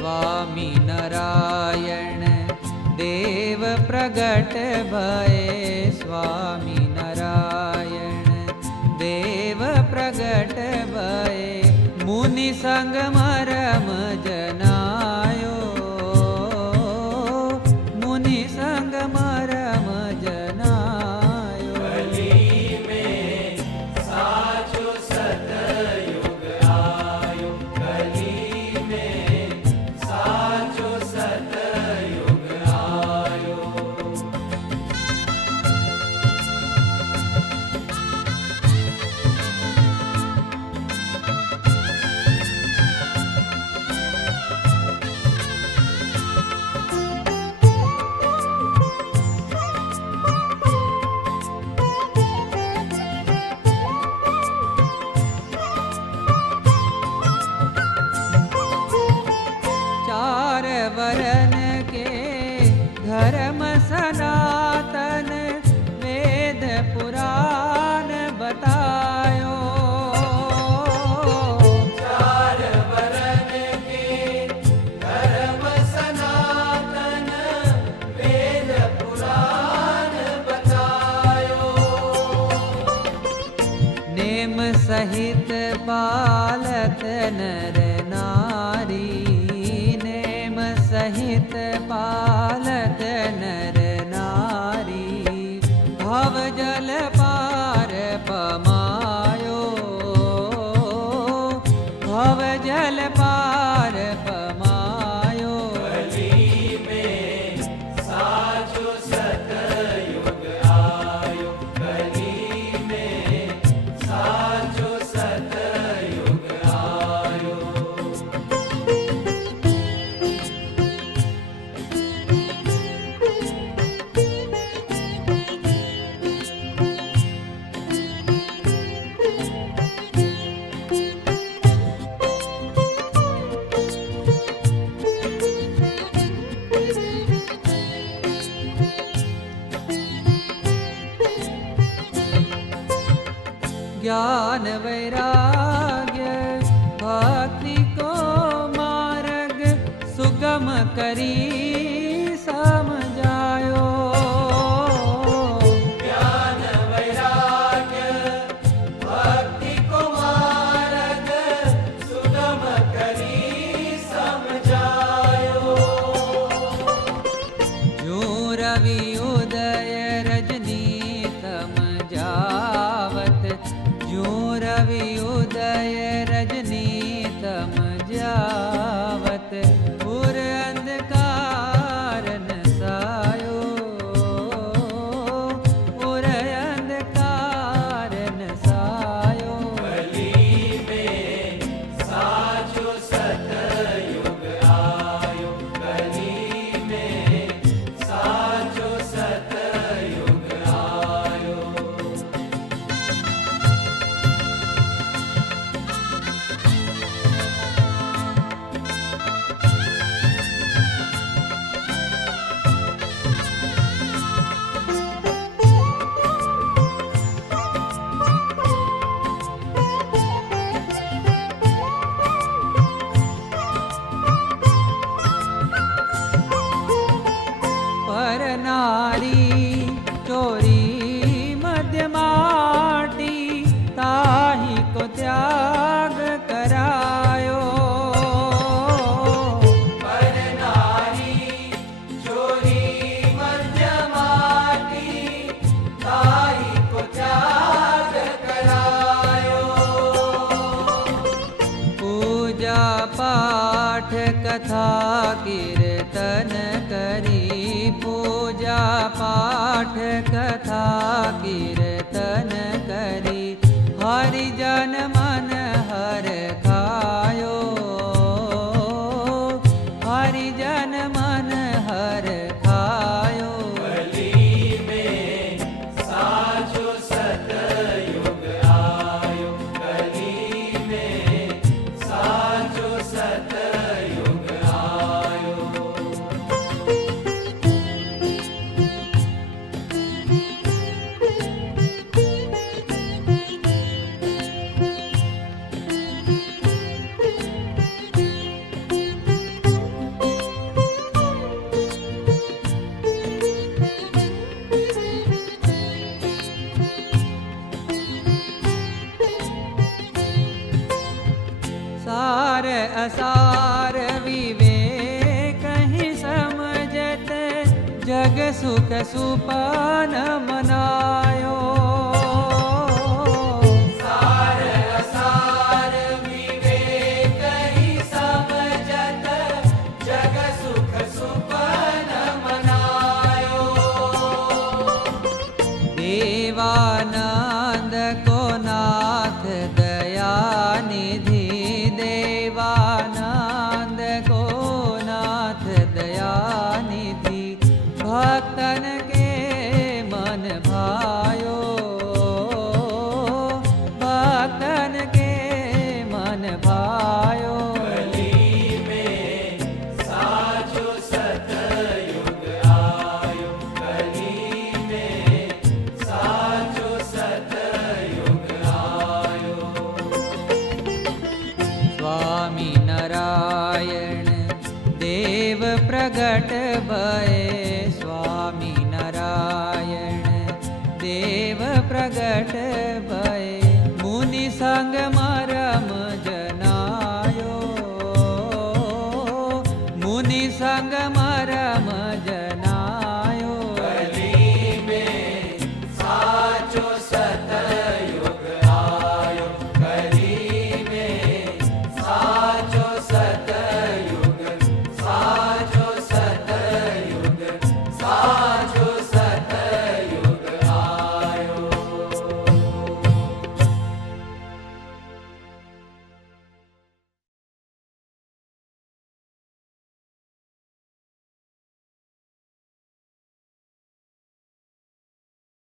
स्वामी नारायण देव प्रगट भये। स्वामी नारायण देव प्रगट भये। मुनि संग मरम जनायो। मुनि संग मरम जनायो। कली में साचो सतयुग आयो। कली में साचो सतयुग आयो। चार वरन के धर्म सनातन वेद पुराण बतायो। चार वरन के धर्म सनातन वेद पुराण बतायो। नेम सहित पालत नर नारी। नेम सहित पालत नर नारी। भव जल पार पमायो। भव जल पार पमायो। कली में साचो सतयुग आयो। कली में साचो सतयुग आयो। ज्ञान वैराग्य भक्ति को मार्ग सुगम करी समझायो। ज्ञान वैराग्य भक्ति को मार्ग सुगम करी समझायो। जो रवि उदय रजनी तम जावत। जो रवि उदय रजनी तम जावत। पुर अंधकार न सायो। पुर अंधकार न सायो। कली में साचो सतयुग आयो। कली में साचो सतयुग आयो। पर नारी चोरी मध्य माटी। ताही को त्याग करायो। पर नारी चोरी मध्य माटी। ताही को त्याग करायो। पूजा पाठ कथा कीर्तन करी। पूजा पाठ कथा कीर्तन करी। हरि जन मन हर खायो। हरि जन मन हर खायो। कली में साचो सतयुग आयो। कली में साचो सतयुग आयो। सार विवेक ही समझत जग सुख सुपान मनायो। सार असार विवेक ही समझत जग सुख सुपन मनायो। देवानंद को नाथ दया निधि, देवानंद को नाथ दया निधि, भक्तन के मन भायो, भक्तन के मन भायो। कली में साचो सतयुग आयो, कली में साचो सतयुग आयो। स्वामी नारायण देव प्रगट भये, स्वामी नारायण देव प्रगट